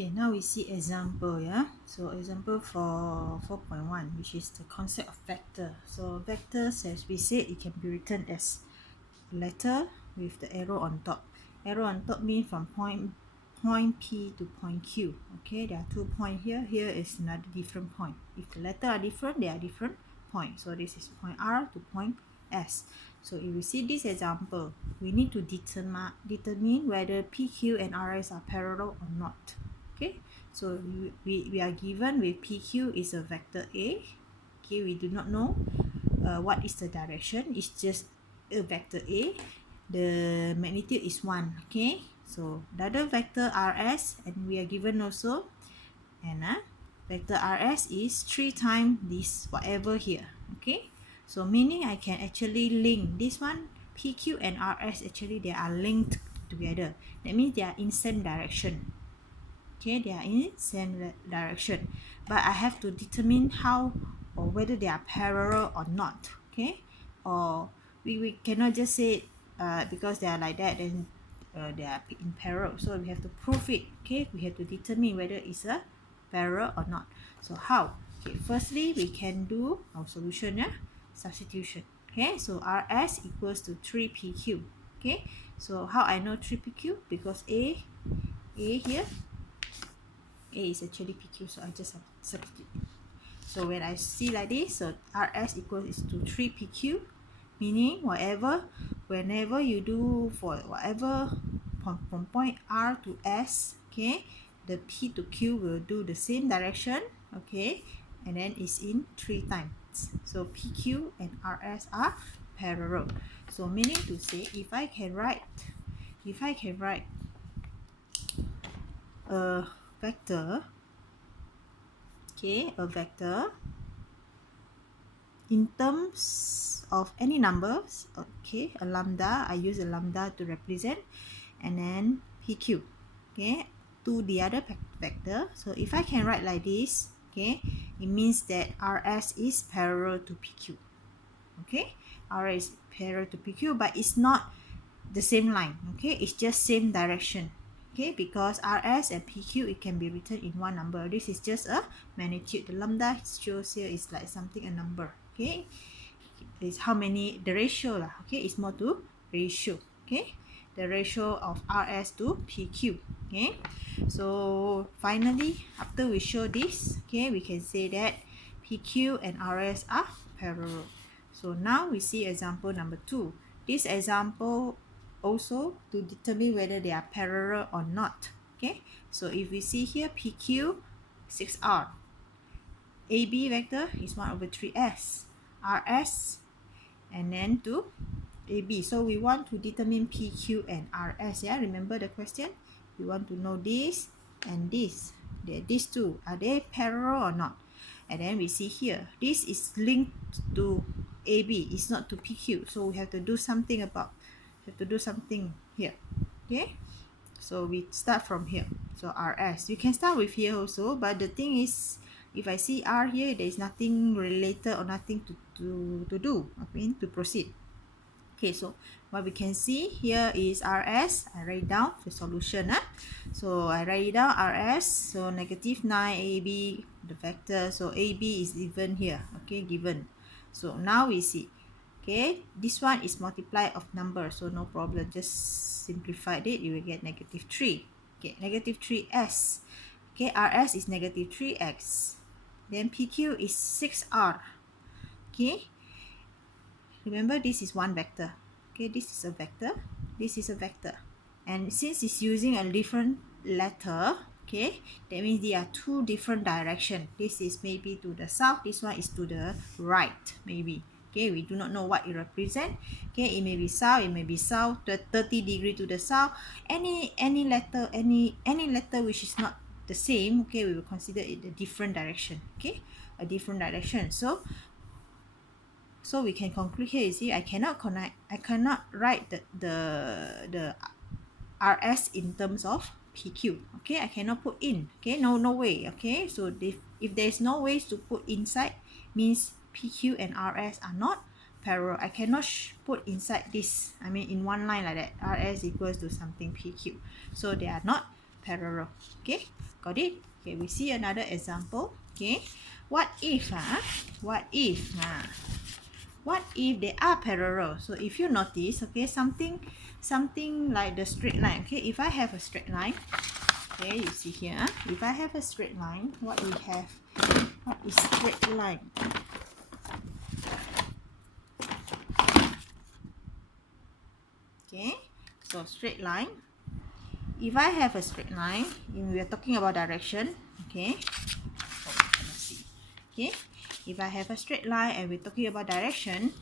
Okay, now we see example, yeah. So example for 4.1, which is the concept of vector. So vectors, as we said, it can be written as letter with the arrow on top. Arrow on top means from point P to point Q. Okay, there are 2 points here. Here is another different point. If the letter are different, they are different points. So this is point R to point S. So if we see this example, we need to determine whether PQ and RS are parallel or not. Okay, so we are given with PQ is a vector A. Okay, we do not know what is the direction. It's just a vector A. The magnitude is 1. Okay, so the other vector RS, and we are given also, and vector RS is 3 times this whatever here. Okay, so meaning I can actually link this one. PQ and RS, actually they are linked together. That means they are in same direction. Okay, they are in same direction, but I have to determine how or whether they are parallel or not. Okay, or we cannot just say because they are like that, then they are in parallel, so we have to prove it. Okay, we have to determine whether it's a parallel or not. So how? Okay, firstly we can do our solution, yeah, substitution. Okay, so RS equals to 3PQ. Okay, so how I know 3PQ? Because A here, A is actually PQ, so I just substitute. So when I see like this, so RS equals to 3PQ, meaning whenever you do for whatever from point R to S, okay, the P to Q will do the same direction, okay, and then it's in 3 times. So PQ and RS are parallel. So meaning to say, if I can write a vector, okay, a vector in terms of any numbers, okay, a lambda, I use a lambda to represent, and then PQ, okay, to the other vector. So if I can write like this, okay, it means that RS is parallel to PQ. Okay, RS is parallel to PQ, but it's not the same line. Okay, it's just same direction. Okay, because RS and PQ, it can be written in one number. This is just a magnitude. The lambda shows here is like something, a number. Okay, is how many, the ratio lah. Okay, it's more to ratio. Okay, the ratio of RS to PQ. Okay, so finally after we show this, okay, we can say that PQ and RS are parallel. So now we see example number 2. This example also to determine whether they are parallel or not. Okay, so if we see here, PQ 6R, AB vector is 1/3S, RS, and then to AB. So we want to determine PQ and RS. Yeah, remember the question? We want to know this and this. These two, are they parallel or not? And then we see here, this is linked to AB, it's not to PQ. So we have to do something here. Okay, so we start from here. So RS, you can start with here also, but the thing is, if I see R here, there is nothing related or nothing to do, I mean to proceed. Okay, so what we can see here is RS. I write down the solution. So I write it down, RS. So -9 AB, the vector. So AB is given here. Okay, given. So now we see. Okay, this one is multiply of number. So no problem. Just simplified it. You will get -3. Okay, -3S. Okay, RS is -3X. Then PQ is 6R. Okay. Remember, this is one vector. Okay, this is a vector. This is a vector. And since it's using a different letter, okay, that means there are 2 different directions. This is maybe to the south. This one is to the right, maybe. Okay, we do not know what it represents. Okay, it may be south. It may be south. 30 degree to the south. Any letter, any letter which is not the same. Okay, we will consider it a different direction. Okay, a different direction. So we can conclude here, you see, I cannot write the RS in terms of PQ. Okay, I cannot put in. Okay, no way. Okay, so if there is no ways to put inside, means PQ and RS are not parallel. I cannot put inside this, I mean in one line like that, RS equals to something PQ, so they are not parallel. Okay, Got it? Okay, we see another example. Okay, what if what if what if they are parallel? So if you notice, okay, something like the straight line. Okay, if I have a straight line, okay, you see here, if I have a straight line, what we have, what is straight line? Okay, so straight line, if I have a straight line, we are talking about direction. Okay, okay, if I have a straight line and we're talking about direction,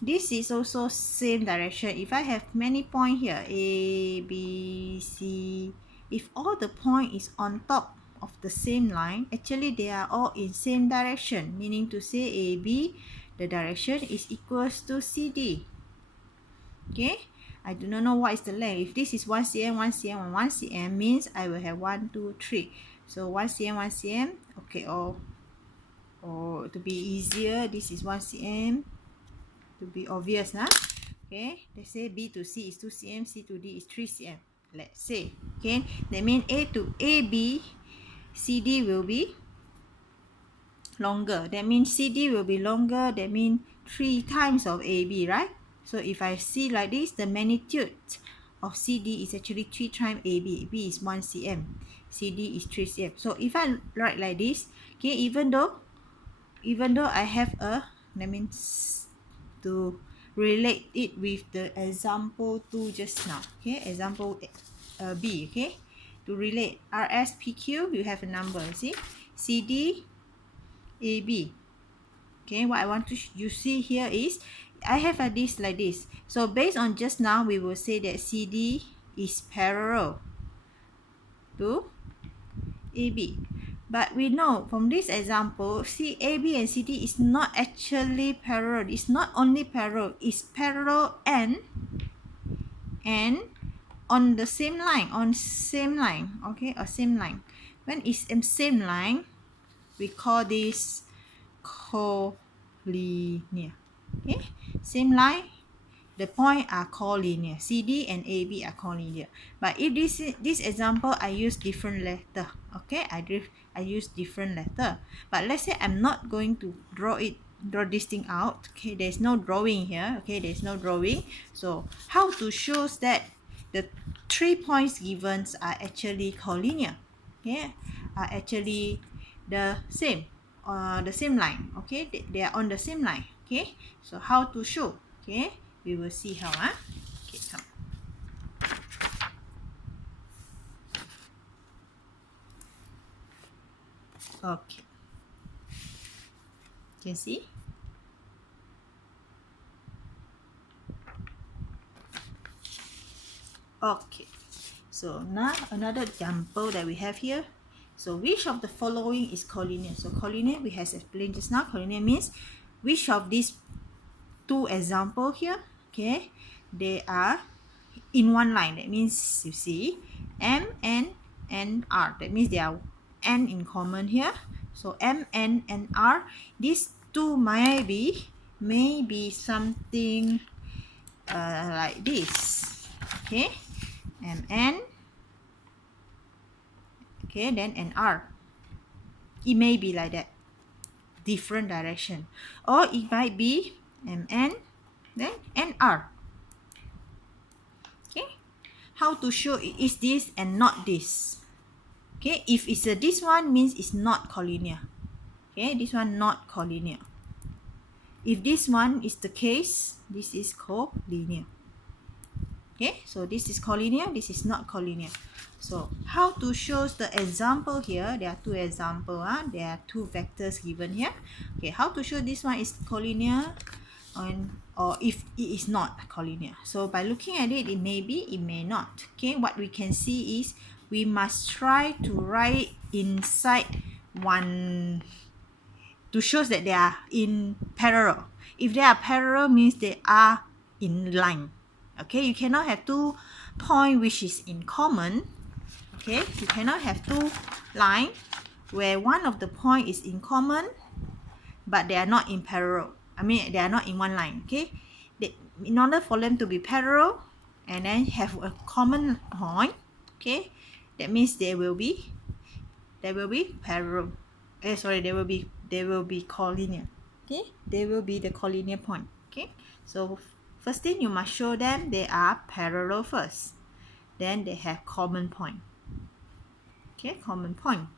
this is also same direction. If I have many points here, A, B, C, if all the point is on top of the same line, actually they are all in same direction, meaning to say AB, the direction is equals to CD. Okay, I do not know what is the length. If this is 1 cm, 1 cm, and 1 cm, means I will have 1, 2, 3. So 1 cm, 1 cm. Okay, or to be easier, this is 1 cm. To be obvious, okay, let's say B to C is 2 cm, C to D is 3 cm. Let's say, okay, that means A to AB, CD will be longer. That means CD will be longer. That means 3 times of AB, right? So if I see like this, the magnitude of CD is actually 3 times AB. B is 1 cm. CD is 3 cm. So if I write like this, okay, even though I have a, that means to relate it with the example 2 just now. Okay, example B. Okay, to relate RSPQ, you have a number. See, CD, AB. Okay, what I want to you see here is I have a this like this. So based on just now, we will say that CD is parallel to AB. But we know from this example, see, AB and CD is not actually parallel. It's not only parallel, it's parallel and on the same line, okay, or same line. When it's in same line, we call this collinear. Okay, same line, the point are collinear. CD and AB are collinear. But if this example, I use different letter. Okay, I use different letter. But let's say I'm not going to draw this thing out. Okay, there's no drawing here. Okay, there's no drawing. So how to show that the 3 points given are actually collinear? Okay, are actually the same line. Okay, they are on the same line. Okay, so how to show? Okay, we will see how. Okay, come. Okay, can see. Okay, so now another example that we have here. So which of the following is collinear? So collinear, we have explained just now. Collinear means which of these 2 example here, okay, they are in one line. That means you see M, N, and R. That means there are N in common here. So M, N, and R. These 2 may be something like this. Okay, M, N. Okay, then N, R. It may be like that, different direction, or it might be MN, then NR. Okay, how to show it is this and not this? Okay, if it's this one, means it's not collinear. Okay, this one not collinear. If this one is the case, this is collinear. Okay, so this is collinear, this is not collinear. So how to show the example here? There are 2 examples. There are 2 vectors given here. Okay, how to show this one is collinear or if it is not collinear? So by looking at it, it may be, it may not. Okay, what we can see is we must try to write inside one to show that they are in parallel. If they are parallel, means they are in line. Okay, you cannot have 2 points which is in common. Okay, you cannot have 2 lines where one of the point is in common but they are not in parallel. I mean, they are not in one line. Okay, in order for them to be parallel and then have a common point, okay, that means they will be there will be parallel. Sorry, there will be collinear. Okay, they will be the collinear point. Okay, so first thing you must show them they are parallel first, then they have common point. Okay, common point.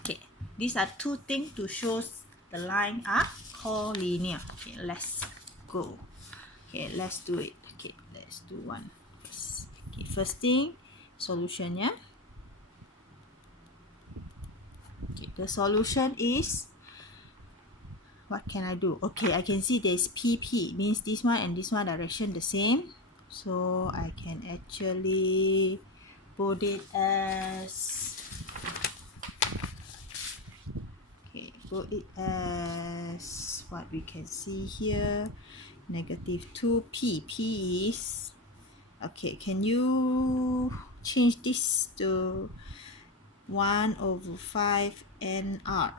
Okay, these are two things to show the line are collinear. Okay, let's go. Okay, let's do it. Okay, let's do one first. Okay, first thing, solution, yeah. Okay, the solution is, what can I do? Okay, I can see there's PP, means this one and this one direction the same. So I can actually put it as, okay, put it as what we can see here, negative 2p. P is, okay, can you change this to 1 over 5 nr?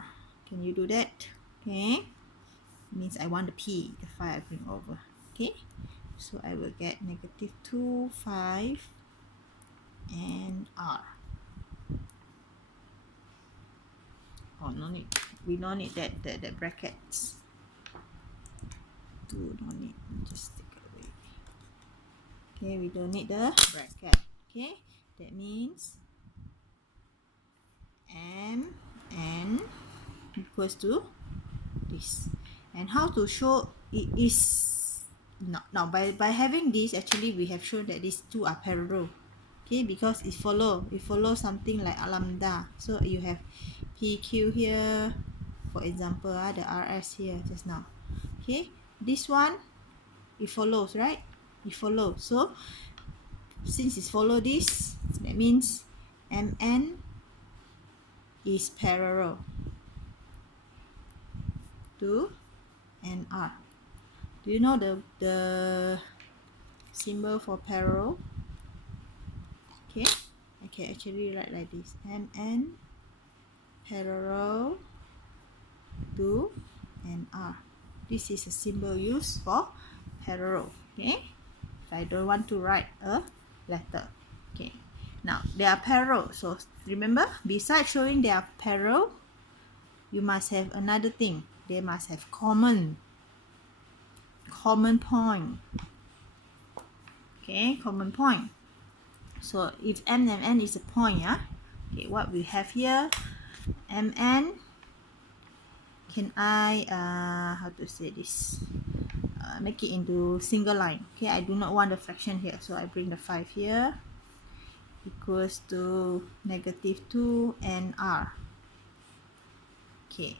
Can you do that? Okay, means I want the p, the 5 I bring over. Okay, so I will get negative 2, 5 and r. Oh, no need, we don't need that brackets. Do not need, just take it away. Okay, we don't need the bracket. Okay, that means mn equals to this. And how to show it is, now by having this, actually we have shown that these two are parallel. Okay, because it follows something like a lambda. So you have PQ here, for example, the RS here just now. Okay, this one, it follows, right? It follows. So since it follow this, that means MN is parallel to NR. Do you know the symbol for parallel? Okay, I can actually write like this, MN parallel to NR. This is a symbol used for parallel. Okay, if I don't want to write a letter. Okay, now they are parallel, so remember, besides showing they are parallel, you must have another thing. They must have common point. Okay, common point. So if m and n is a point, yeah. Okay, what we have here, mn, can I how to say this, make it into single line. Okay, I do not want the fraction here, so I bring the 5 here, equals to negative 2 nr. Okay,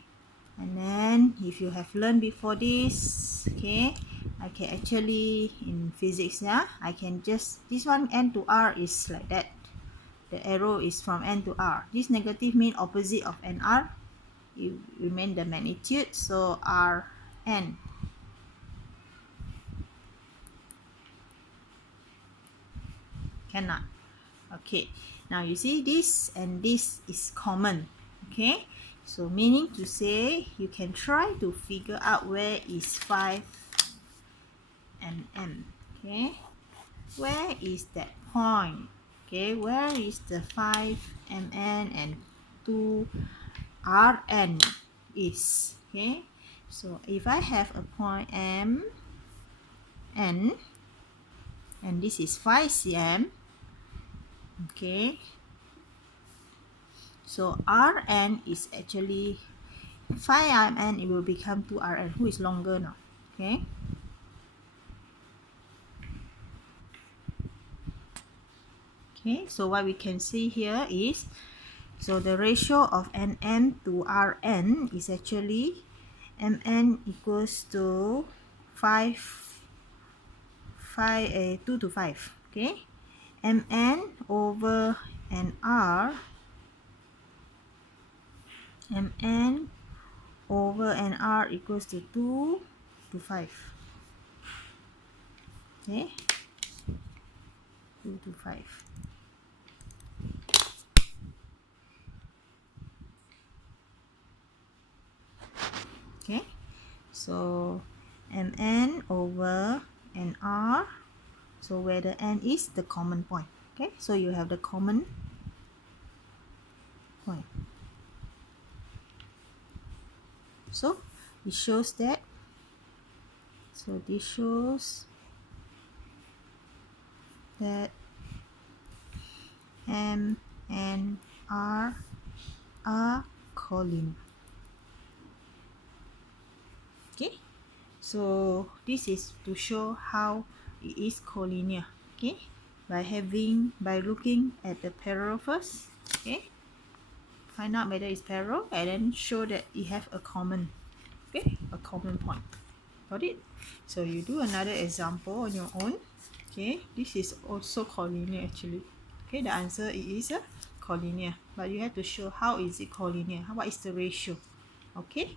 and then if you have learned before this, okay, I can actually, in physics, yeah, I can just, this one n to r is like that, the arrow is from n to r. This negative mean opposite of nr, it remain the magnitude, so rn. Cannot. Okay, now you see this and this is common. Okay, so meaning to say you can try to figure out where is 5 and m. Okay, where is that point? Okay, where is the 5 mn and 2 rn is? Okay, so if I have a point m n and this is 5 cm, okay, so rn is actually 5 mn, it will become 2 rn. Who is longer now? Okay, okay, so what we can see here is, so the ratio of nn to rn is actually mn equals to 2 to 5. Okay, mn over nr, mn over nr equals to 2 to 5. Okay, 2 to 5. Okay, so mn over nr, so where the n is the common point. Okay, so you have the common point. So it shows that, so this shows that M and R are collinear. Okay, so this is to show how it is collinear. Okay, by looking at the parallel first. Okay, find out whether it's parallel and then show that it have a common, okay, a common point. Got it? So you do another example on your own. Okay, this is also collinear actually. Okay, the answer is a collinear, but you have to show how is it collinear, what is the ratio. Okay,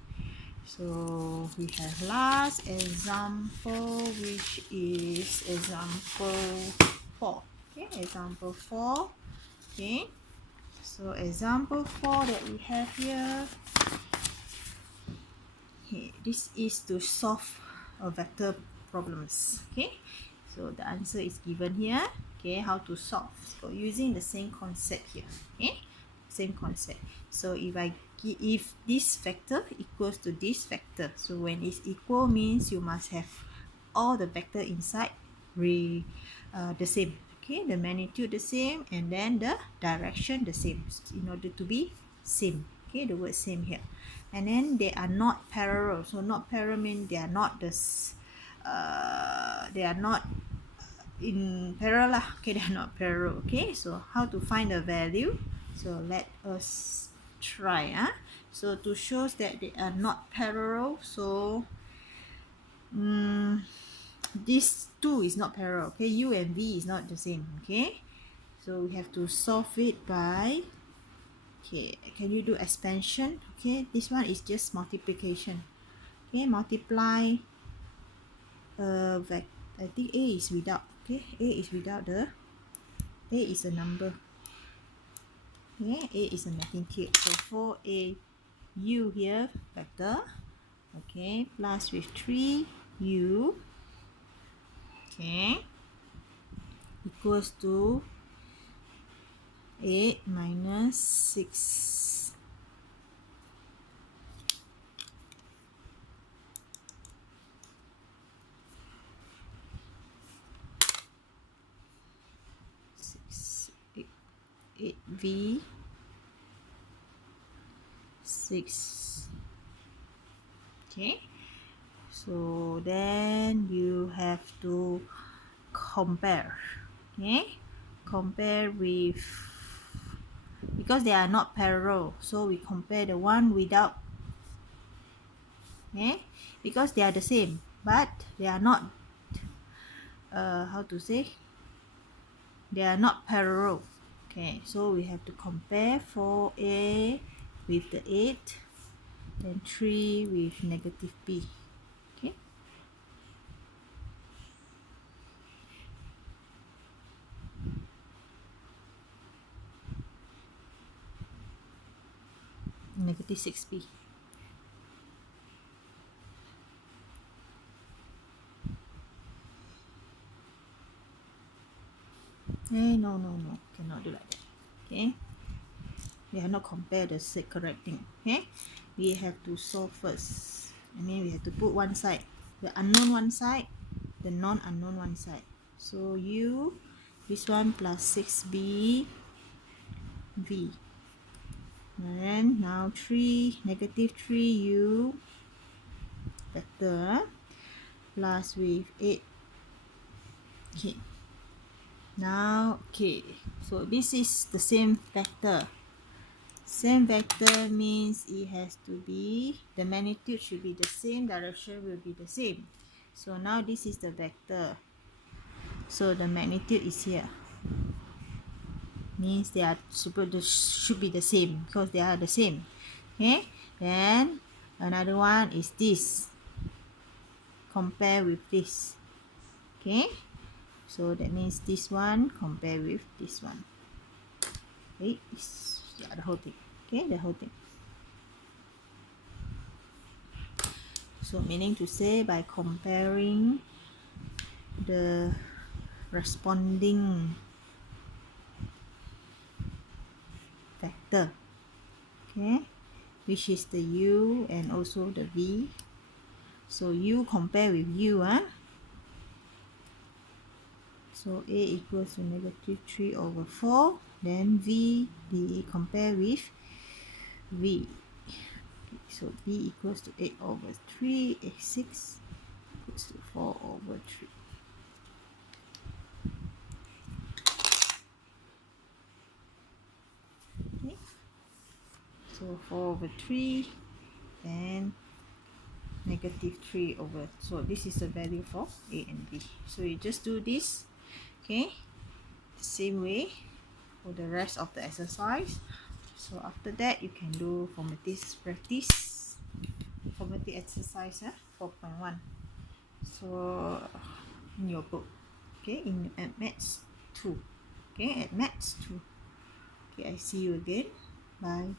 so we have last example, which is example 4. Okay, example 4. Okay, so example 4 that we have here, okay, this is to solve a vector problems. Okay, so the answer is given here. Okay, how to solve, so using the same concept here. Okay, same concept. So if this vector equals to this vector, so when it's equal means you must have all the vector inside the same. Okay, the magnitude the same and then the direction the same in order to be same. Okay, the word same here. And then they are not parallel. So not parallel means they are not they are not in parallel. Okay, they are not parallel. Okay, so how to find the value? So let us try. So to show that they are not parallel, so this 2 is not parallel. Okay, u and v is not the same. Okay, so we have to solve it by, okay, can you do expansion? Okay, this one is just multiplication. Okay, multiply I think a is without. Okay, a is without the, a is a number. Okay, a is a magnitude. So 4a u here vector. Okay, plus with 3u. Okay, equals to 8 minus 6. Eight v 6. Okay, so then you have to compare. Okay, compare with, because they are not parallel, so we compare the one without. Okay, because they are the same but they are not how to say, they are not parallel. Okay, so we have to compare 4a with the 8, then 3 with negative b. Okay, negative 6b. No, cannot do like that. Okay, we have not compared the correct thing. Okay, we have to solve first. I mean, we have to put one side, the unknown one side, the non-unknown one side. So u, this one plus 6b v, and now 3 negative 3u vector plus with 8. Okay, now, okay, so this is the same vector. Same vector means it has to be, the magnitude should be the same, direction will be the same. So now this is the vector, so the magnitude is here, means they are should be the same because they are the same. Okay, then another one is this, compare with this. Okay, so that means this one compare with this one. Okay, yeah, the whole thing. Okay, the whole thing. So meaning to say, by comparing the responding vector, okay, which is the u and also the v. So u compare with u, so a equals to negative 3 over 4. Then v, be compare with v. So b equals to 8 over 3, 6 equals to 4 over 3. Okay. So 4 over 3 and negative 3 over, so this is the value for a and b. So you just do this, okay, the same way for the rest of the exercise. So after that you can do formative exercise 4.1. So in your book, okay, at maths 2, okay, at maths 2. Okay, I see you again. Bye.